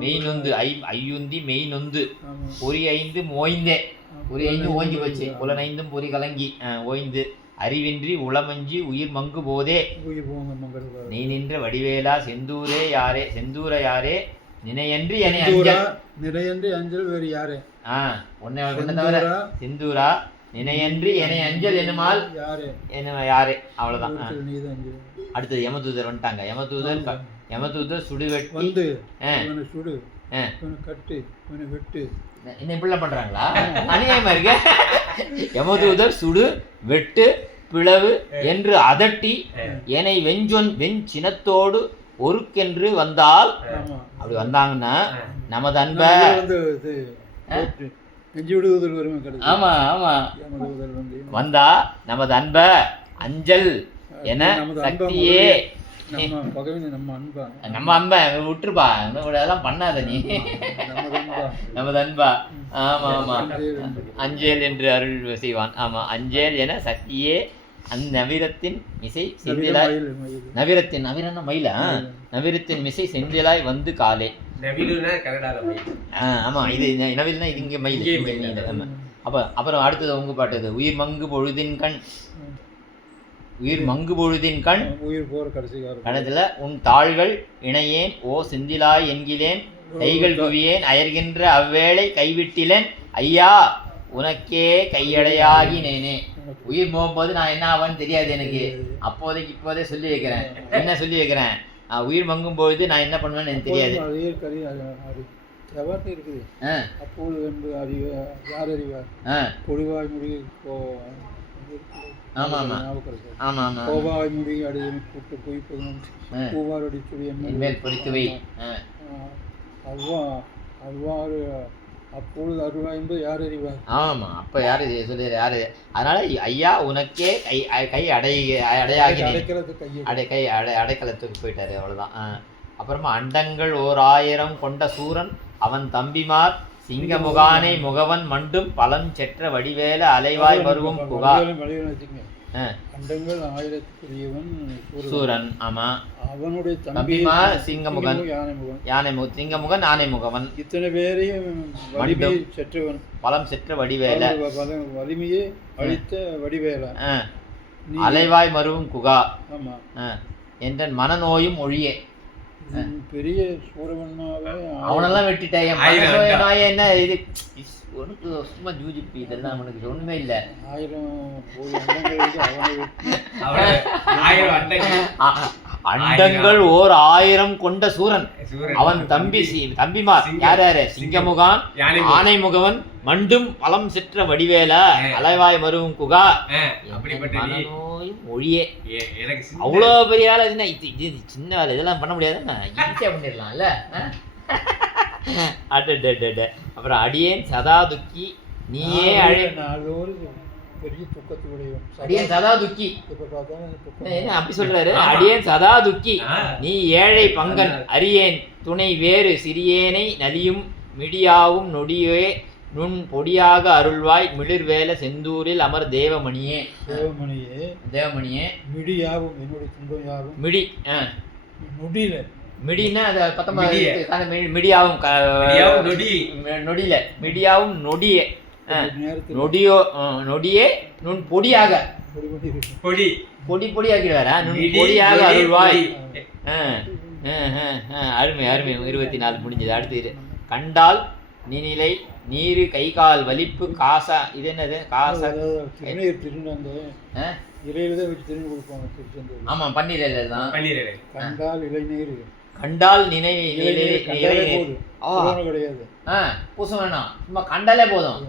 மெய் நொந்து. ஐயுந்தி மெய் நொந்து. பொறி ஐந்து மோய்ந்தே. பொறி ஐந்து ஓஞ்சி வச்சு. புலனைந்தும் பொறி கலங்கி ஓய்ந்து. அறிவின்றி உளமஞ்சி உயிர் மங்கு போதே. நீ நின்ற வடிவேலா செந்தூரே யாரே. செந்தூர யாரே நினையன்றி எனை அஞ்சல். நினையன்றி அஞ்சல் வேறு யாரே? உன்னை தவிர செந்தூரா நினையன்றி எனை அஞ்சல் எனுமால் யாரே. அவ்வளவுதான். அடுத்தது யமதூதர் வந்துட்டாங்க. யமதூதர் சுடுவெட்டி வந்து சுடு கட்டு வெட்டு. என்ன இப்படிலாம் பண்றாங்களா? அநியாயமா இருக்கு. யமதூதர் சுடு வெட்டு பிளவு என்று அதட்டி என்னை வெஞ்சினத்தோடு ஒருக்கென்று வந்தால், அப்படி வந்தாங்கன்னா நமது அன்ப ஆமா ஆமா வந்தா நமது அன்ப அஞ்சல் என சக்தியே. நம்ம அன்பா விட்டுருப்பா, அதெல்லாம் பண்ணாத நீ. நமது அன்பா. ஆமா ஆமா, அஞ்சேல் என்று அருள் செய்வான். ஆமா, அஞ்சேல் என சக்தியே அந்நவிரத்தின் மிசை செந்திலாய். நவிரத்தின் நவிரன்னா மயிலா? நவிரத்தின் மிசை செந்திலாய் வந்து காலே. ஆமா, இது நவில்னா இது இங்க மயில். அப்புறம் அடுத்தது உங்க பாட்டு. உயிர் மங்கு பொழுதின் கண். உயிர் மங்கு பொழுதின் கண். உயிர் போற கணத்துல உன் தாள்கள் இணையேன் ஓ செந்திலாய் என்கிலேன். கைகள் குவியேன் அயர்கின்ற அவ்வேளை கைவிட்டிலேன். ஐயா உனக்கே கையடையாகினேனே. உயிர் போகும்போது நான் என்ன ஆவேன்னு தெரியாது எனக்கு. அப்போதைக்கு இப்போதே சொல்லி வைக்கிறேன். என்ன சொல்லி வைக்கிறேன்? உயிர் மங்கும் பொழுது நான் என்ன பண்ணுவேன்னு எனக்கு தெரியாது. இருக்குது. அப்போது யார் அறிவார்? பொடிவாய் முடி. ஆமா ஆமா ஆமா ஆமா. கோவாய் முடி அடியை கூட்டு போய் பூவார் அடிச்சுடி மேல் பொறித்து வை. அவ்வாறு அப்பொழுது அருவாய் என்பது யார் அறிவார்? ஆமா, அப்ப யாரு சொல்லி யாரு? அதனால ஐயா உனக்கே கை அடையாகி அடைக்கலத்துக்கு போயிட்டாரு. அவ்வளவுதான். அப்புறமா அண்டங்கள் 1000 கொண்ட சூரன் அவன் தம்பிமார் சிங்கமுகானை முகவன் மண்டும் பலம் செற்ற வடிவேல அலைவாய் வருவும் புகார். அண்டங்கள் 1000க்குரியவன் சூரன். ஆமா, அவனுடைய தம்பிமார் சிங்கமுகன் யானைமுகன். சிங்கமுகன் ஆனைமுகவன். இத்தனை பேரையும் வலிமையை செற்றவன் பலம் செற்ற வடிவேல. வலிமையை அளித்த வடிவேல அலைவாய் மருவும் குகா. ஆமா, என்ற மனநோயும் ஒழியே. பெரிய சூரவண்ணாவே அவனெல்லாம் வெட்டிட்டாய. என்ன இது உனக்கு சும்மா ஜூஜிப்பி இதெல்லாம் உனக்கு ஒண்ணுமே இல்ல. 1000 அண்டங்கள் 1000 கொண்ட சூரன் அவன் தம்பிமார் யார் யாரு? சிங்கமுகான் ஆனைமுகவன் மண்டும் பலம் செற்ற வடிவேல அலைவாய் மருவும் குகா மனநோயும் ஒழியே. அவ்வளோ பெரிய வேலை. இது சின்ன வேலை, இதெல்லாம் பண்ண முடியாது. ஈஸியா பண்ணிடலாம்ல. அப்புறம் அடியேன் சதா துக்கி நீயே பெரிய துக்கத்துடைய அடியேன் சதா துக்கி. என்ன அப்படி சொல்றாரு? அடியேன் சதா துக்கி நீ ஏழை பங்கன் அறியேன் துணை வேறு சிறியேனை நலியும் மிடியாவும் நொடியே நுண் பொடியாக அருள்வாய் மிளிர்வேல செந்தூரில் அமர் தேவமணியே. தேவமணியே மிடியாவும் என்னுடைய துன்பம் யாவும். மிடி நொடியில மிடின்னா அது 19 மிடியாவும் நொடியில மிடியாவும் நொடியே. நொடியோ நொடியே நுண் பொடியாக பொடியாக்கிடுவாரா? நுண் பொடியாக அருள்வாய். அருமை அருமை. 24 முடிஞ்சது. அடுத்து கண்டால் நிலை நீரு கை கால் வலிப்பு காசா. இது என்னது? காசா இலையில வச்சு திரும்பி கொடுப்பாங்க. ஆமா, பன்னீர் இலை தான். கண்டால் இளைநீர். கண்டால் கிடையாது. பூச வேணாம், சும்மா கண்டாலே போதும்.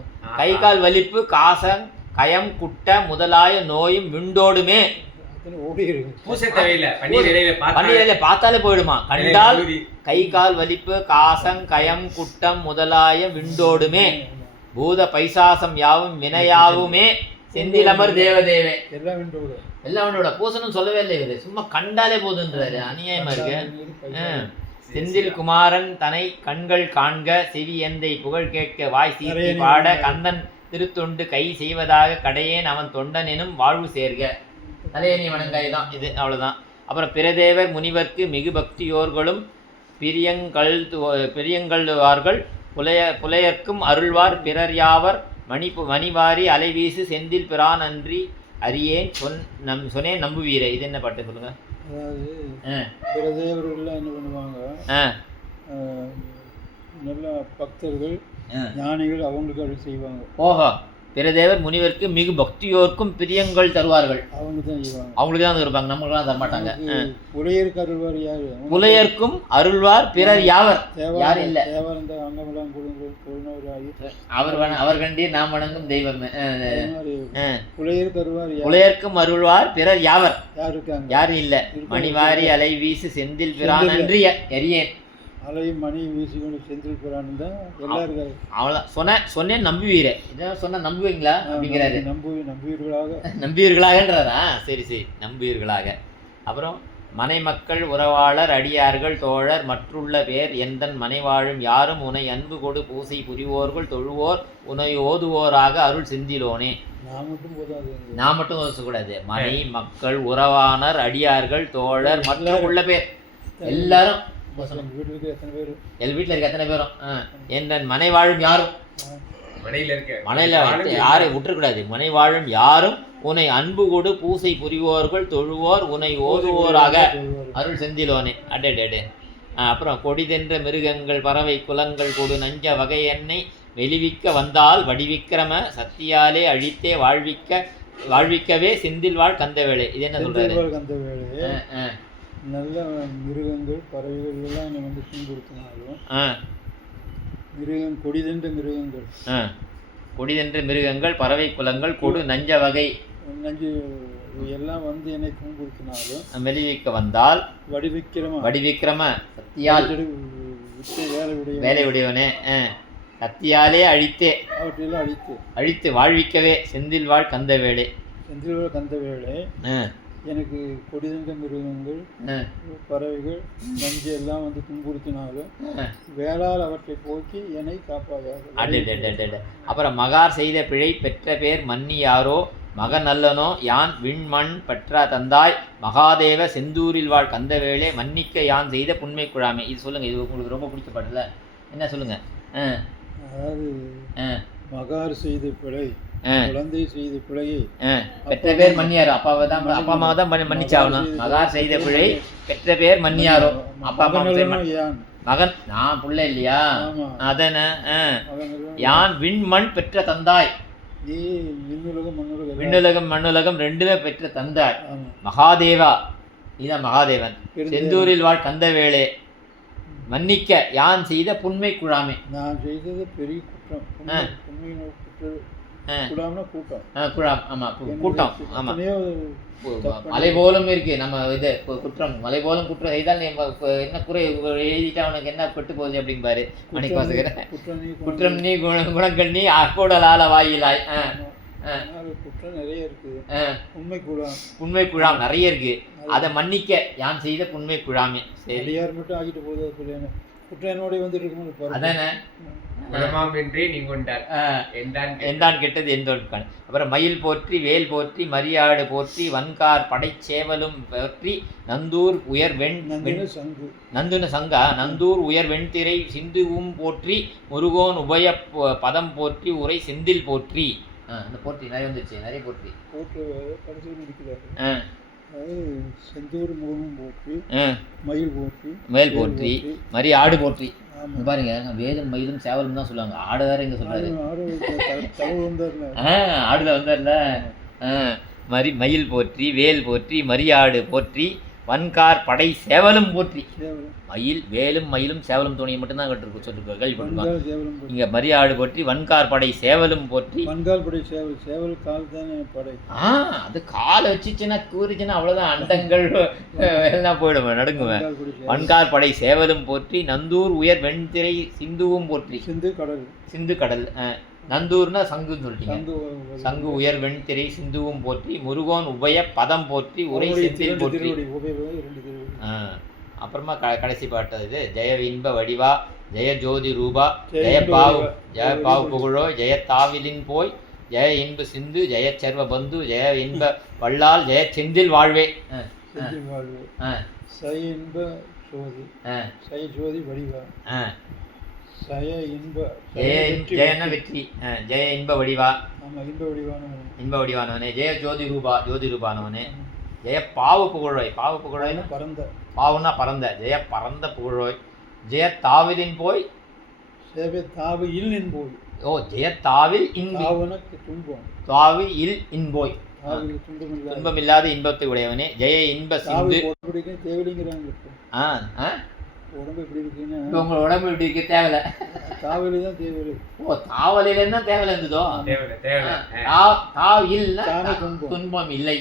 கை கால் வலிப்பு காசம் கயம் குட்ட முதலாய நோயும் விண்டோடுமே. பன்னீர் பார்த்தாலே போயிடுமா? கண்டால் கை கால் வலிப்பு காசம் கயம் குட்டம் முதலாய விண்டோடுமே. பூத பைசாசம் யாவும் வினையாவுமே செந்திலமர் தேவதேவே எல்லாம் வென்று விட எல்லாம் அவனோட பூசணும் சொல்லவே இல்லை இவரு, சும்மா கண்டாலே போதுன்றாரு. அநியாயமா இருக்கு. செந்தில் குமாரன் தனை கண்கள் காண்க, செவி எந்தை புகழ் கேட்க, வாய் சீர்த்தி பாட, கந்தன் திருத்தொண்டு கை செய்வதாக கடையேன் அவன் தொண்டன் எனும் வாழ்வு சேர்க. தலையணி வணங்காய் தான் இது, அவ்வளோதான். அப்புறம் பிரதேவர் முனிவர்க்கு மிகு பக்தியோர்களும் பிரியங்கள்வார்கள் புலையர்க்கும் அருள்வார் பிறர் யாவர் மணிவாரி அலைவீசு செந்தில் பிரான் அன்றி அறியேன் சொன்னேன் நம்புவீரே. இது என்ன பாட்டு சொல்லுங்க. அதாவது பிரதேவர்கள்லாம் என்ன பண்ணுவாங்க, நல்ல பக்தர்கள் ஞானிகள் அவங்களுக்கு அருள் செய்வாங்க. ஓஹோ, பிரதேவர் முனிவருக்கு மிகு பக்தியோர்க்கும் பிரியங்கள் தருவார்கள். அவங்களுக்கு தான் இருப்பாங்க, நம்மளுக்கு தர மாட்டாங்க. புலையருக்கு அருள்வார் யாரு? புலையர்க்கும் அருள்வார் பிறர் யாவர் யார் இல்ல. அவர் கண்டீர் நாம் வணங்கும் தெய்வம். புலையருக்கு அருள்வார் புலையர்க்கும் அருள்வார் பிறர் யாவர் யாரும் இல்ல. மணிவாரி அலை வீசு செந்தில் பிரான் அன்றி அறியேன். அலையும் மணி வீசிக்கொண்டு செந்தில் பிரான் தான் எல்லாருக்கும். அவ்வளோதான் சொன்னேன் நம்புவீரே. இதான் சொன்ன நம்புவீங்களா அப்படிங்கிறாரு. நம்புவீர்களாகன்றதா? சரி சரி, நம்புவீர்களாக. அப்புறம் மனை மக்கள் உறவாளர் அடியார்கள் தோழர் மற்றுள்ள பேர் எந்தன் மனை வாழும் யாரும் உனை அன்பு கொடு பூசை புரிவோர்கள் தொழுவோர் உனை ஓதுவோராக அருள் செந்திலோனே. நான் மட்டும் ஓசக்கூடாது. மனை மக்கள் உறவானர் அடியார்கள் தோழர் மற்றும் உள்ள பேர் எல்லாரும் வீட்டில் இருக்க எத்தனை பேரும் என் மனை வாழும் யாரும் மனையில யாரையும் விட்டுறக்கூடாது. மனை வாழும் யாரும் உன்னை அன்பு கொடு பூசை புரிவோர்கள் தொழுவோர் உன்னை ஓதுவோராக அருள் செந்திலோனே. அடே. அப்புறம் கொடிதென்ற மிருகங்கள் பறவை குலங்கள் கொடு நஞ்ச வகை எண்ணை வெளிவிக்க வந்தால் வடிவிக்கிரம சத்தியாலே அழித்தே வாழ்விக்கவே செந்தில் வாழ் கந்தவேளை. இது என்ன சொல்றாரு? நல்ல மிருகங்கள் பறவைகள் எல்லாம் என்னை வந்து துன்புறுத்தினாலும் கொடிதென்ற மிருகங்கள் பறவை குலங்கள் கொடு நஞ்ச வகை நஞ்சு எல்லாம் வந்து என்னை துன்புறுத்தினாலும் வெளிவிக்க வந்தால் வடிவிக்கிரம சத்தியால் வேலை உடையவனே சத்தியாலே அழித்தே அவற்றையெல்லாம் அழித்து வாழ்விக்கவே செந்தில் வாழ் கந்தவேளை. எனக்கு கொடிதென்ற மிருகங்கள் பறவைகள் நஞ்சு எல்லாம் வந்து துன்புறுத்தினாலும் வேளால் அவற்றை போக்கி என்னை காப்பாயாக. அப்புறம் மகார் செய்த பிழை பெற்ற பேர் மன்னி யாரோ மகன் அல்லனோ யான் விண்மண் பெற்ற தந்தாய் மகாதேவ செந்தூரில் வாழ் கந்தவேளே மன்னிக்க யான் செய்த புண்மை குழாமை. இது சொல்லுங்க, இது உங்களுக்கு ரொம்ப பிடிச்ச பாட்டுல என்ன சொல்லுங்க. அதாவது மகார் செய்த பிழை குழந்தை செய்த பிழையை பெற்ற பேர் மன்னியாரோ. அப்பா அம்மாவை தான் மன்னிச்சாகணும். மகார் செய்த பிழை பெற்ற பேர் மன்னியாரோ. அப்பா அம்மா மகன் நான் புள்ள இல்லையா? அதன யான் விண்மண் பெற்ற தந்தாய். விண்ணுலகம் மண்ணுலகம் ரெண்டுமே பெற்ற தந்தாய். மகாதேவா, இதான் மகாதேவன். செந்தூரில் வாழ் கந்தவேளே மன்னிக்க யான் செய்த புண்மை குழாமை. நான் செய்தது பெரிய குற்றம். கூட்டம். ஆமா, மலை போலும் இருக்கு நம்ம இது குற்றம். மலை போலும் குற்றம் செய்தால் என்ன குறை எழுதிட்டா அவனுக்கு என்ன பெட்டு போகுது அப்படிம்பாரு மணிவாசகர். குற்றம் நீ குணங்கள் நீ அக்கூடலால வாயிலாய். குற்றம் நிறைய இருக்கு. உண்மை குழாம் நிறைய இருக்கு. அதை மன்னிக்க யான் செய்த புண்மை குழாமே. சரி, யார் மட்டும் ஆகிட்டு போகுது குற்றம் என்னோட வந்துட்டு இருக்கும். அதானே என்றான் கெட்டது எந்தோன். அப்புறம் மயில் போற்றி வேல் போற்றி மரியாடு போற்றி வன்கார் படை சேவலும் போற்றி நந்தூர் உயர் நந்துன சங்கா நந்தூர் உயர் வெண்திரை சிந்துவும் போற்றி முருகோன் உபய பதம் போற்றி உரை செந்தில் போற்றி. அந்த போற்றி நிறைய வந்துச்சு, நிறைய போற்றி செந்தூர் முருகனும் போற்றி மயில் போற்றி மரியாடு போற்றி. பாருங்க, வேலும் மயிலும் சேவலும் தான் சொல்லுவாங்க. ஆடு வேற எங்க சொல்றாரு? ஆடுல வந்தார்ல. மயில் போற்றி வேல் போற்றி மரியாடு போற்றி வன்கார் படை சேவலும் போற்றி. மயில் வேலும் மயிலும் சேவலும் துணியை மட்டும்தான் சொல்லிருக்கோம், கேள்விப்பட்டிருக்கோம். இங்க மரியாடு போற்றி வன்கார் படை சேவலும் போற்றி. வன்கார் படை சேவல் கால் தானே படை. அது காலை வச்சுச்சுன்னா கூறிச்சுன்னா அவ்வளவுதான், அண்டங்கள் எல்லாம் போயிடுவேன், நடுங்குவேன். வன்கார் படை சேவலும் போற்றி நந்தூர் உயர் வெண்திரை சிந்துவும் போற்றி. சிந்து கடல் நந்தூர்னா சங்குன்னு சொல்லிட்டீங்க. சங்கு சங்கு உயர் வெண்திரை சிந்துவும் போற்றி முருகோன் உபய பதம் போற்றி உரை செந்தில் போற்றி. திருவடி உபயோகம் 2 திருவடி. அப்புறமா கடைசி பாட்டு இது ஜெய இன்ப வடிவா ஜெய ஜோதி ரூபா ஜெய பாவு புகழோ ஜெய தாவிலின் போய் ஜெய இன்ப சிந்து ஜெய சர்வ பந்து ஜெய இன்ப வள்ளால் ஜெய செந்தில் வாழ்வே. செந்தில் வாழ்வு. சய இன்ப சோதி. சய ஜோதி வடிவா. சய இன்ப ஜெயன வெற்றி. ஜெய இன்ப வடிவா. ஆமாம், இன்ப வடிவானவனே. இன்ப வடிவானவனே. ஜெய ஜோதி ரூபா ஜோதி ரூபானவனே. ஜெய பாவு புகழோய். பாவு புகழோய்னா பரந்த. பாவுன்னா பரந்த. ஜெய பரந்த புகழோய். ஜெய தாவிலின் போய் சேவை தாவு இல் இன் போய். ஓ ஜெய தாவில் இன்பி. தாவனக்கு துன்பம். தாவி இல் இன்போய். தாவில் துன்பமில்லாத. துன்பமில்லாத இன்பத்தை உடையவனே. ஜெய இன்ப சிந்து. பிடிக்கும் தேவலிங்கிறாங்க. உடம்பு எப்படி இருக்குன்னா உங்க உடம்பு இப்படி இருக்க தேவையில்ல. தாவலி தான் தேவலி. ஓ தாவலில என்ன தேவையில்ல இருந்ததோ. தாவ் இல்ல துன்பம் இல்லை.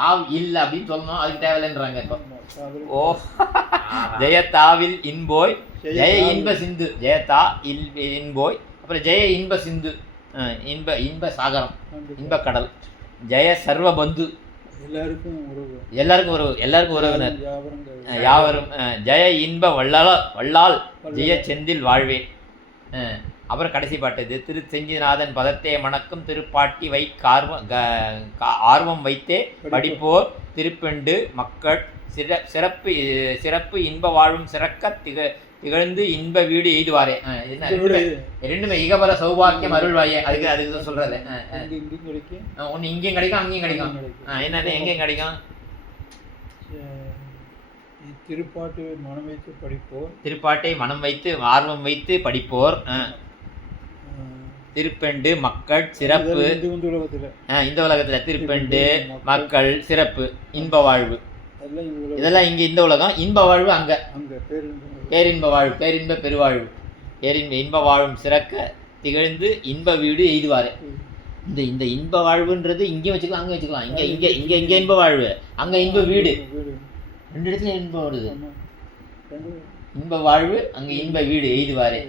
தாவ் இல்ல அப்படின்னு சொல்லணும். அதுக்கு தேவையில்லைன்றாங்க இப்போ. ஓ ஜெய தாவில் இன்போய் ஜெய இன்ப சிந்து. ஜெயதா இன்போய். அப்புறம் ஜெய இன்ப சிந்து இன்ப சாகரம் இன்ப கடல். ஜெய சர்வ பந்து எல்லாருக்கும் உறவு. எல்லாருக்கும் உறவினர் யாவரும். ஜெய இன்ப வள்ளால் ஜெய செந்தில் வாழ்வே. அப்புறம் கடைசி பாட்டு இது திரு செஞ்சிநாதன் பதத்தே மணக்கும் திருப்பாட்டி ஆர்வம் வைத்தே படிப்போர் திருப்பெண்டு மக்கள் சிறப்பு இன்ப வாழும் சிறக்க திகழ்ந்து இன்ப வீடு எய்துவாரே. ரெண்டுமே இகபல சௌபாக்கியம் அருள்வாயே. அதுக்கு தான் சொல்றது. ஒன்று இங்கேயும் கிடைக்கும் அங்கேயும் கிடைக்கும். என்னென்ன எங்கேயும் கிடைக்கும்? திருப்பாட்டை மனம் வைத்து ஆர்வம் வைத்து படிப்போர் திருப்பெண்டு மக்கள் சிறப்பு. இந்த உலகத்தில் திருப்பெண்டு மக்கள் சிறப்பு இன்ப வாழ்வு இதெல்லாம் இங்கே இந்த உலகம். இன்ப வாழ்வு அங்கே பேரின்ப வாழ்வு பேரின்ப பெருவாழ்வு. இன்ப வாழும் சிறக்க திகழ்ந்து இன்ப வீடு எய்துவாரு. இந்த இன்ப வாழ்வுன்றது இங்கேயும் வச்சுக்கலாம் அங்கே வச்சுக்கலாம். இங்கே இன்ப வாழ்வு அங்கே இன்ப வீடு. 2 இடத்துல இன்பம் வருது. இன்ப வாழ்வு அங்கே இன்ப வீடு எய்துவாரு.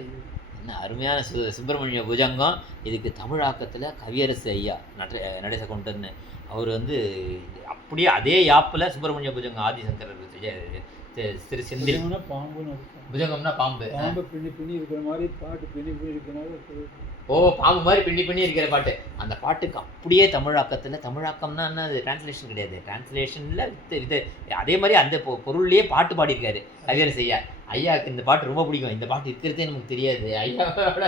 என்ன அருமையான சுப்பிரமணிய புஜங்கம். இதுக்கு தமிழாக்கத்தில் கவியரசு ஐயா நடேச கொண்டன்னு அவர் அப்படியே அதே யாப்பில் சுப்பிரமணிய புஜங்கம் ஆதிசங்கரர் திரு செந்தில். புஜங்கம்னா பாம்பு. பின்னி இருக்கிற மாதிரி பாட்டு பின்னி இருக்கிற. ஓ பாம்பு மாதிரி பின்னி இருக்கிற பாட்டு. அந்த பாட்டுக்கு அப்படியே தமிழாக்கம்னா என்ன? அது டிரான்ஸ்லேஷன் கிடையாது. டிரான்ஸ்லேஷனில் இது அதே மாதிரி அந்த பொருள்லேயே பாட்டு பாடியிருக்காரு கவியரசு ஐயா. ஐயாவுக்கு இந்த பாட்டு ரொம்ப பிடிக்கும். இந்த பாட்டு இருக்கிறதே நமக்கு தெரியாது. ஐயாவோட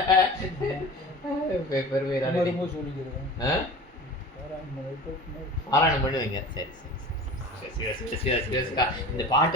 பாராயணம் பண்ணுவீங்க. சரி இந்த பாட்டு